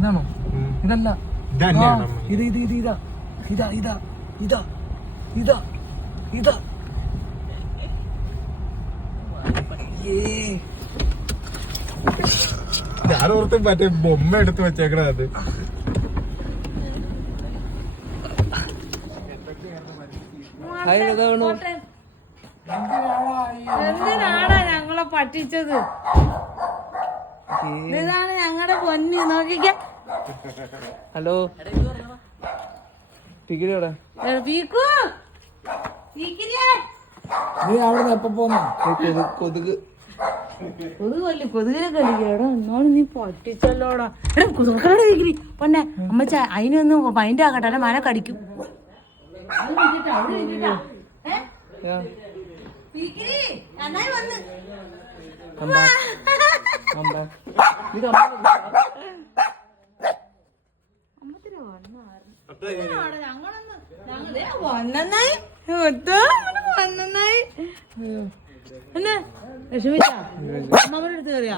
ഇതാണോ? ഇതല്ല, ഇത് ഇത് ഇത് ഇതാ ഇതാ ഇതാ ഇതാ ഇതാ ഇതാ. ഞാനോർത്ത് മറ്റേ ബൊമ്മ എടുത്ത് വെച്ചേക്കണ അത്. എന്തിനാടാ ഞങ്ങളെ പറ്റിച്ചത്? ഇതാണ് ഞങ്ങളുടെ പൊന്നി, നോക്കിക്ക. ഹലോ, ടിക്കറ്റ് നീ അവിടെ നിന്ന് എപ്പോ പോന്നാ? കൊതുക് കൊതുകല്ലേ, കൊതുകിനെ കളിക്കടാ. എന്നാലും നീ പറ്റിച്ചല്ലോടാ. എടാ കൊതുക്കടെ ഡിഗ്രി പൊന്നെ അമ്മച്ച, അതിനൊന്നും മൈൻഡ് ആക്കട്ടെ, അല്ലെ മന കടിക്കും. എന്നെ വിഷമിച്ചാ അമ്മമ്മയുടെ അടുത്ത് കയറിയാ?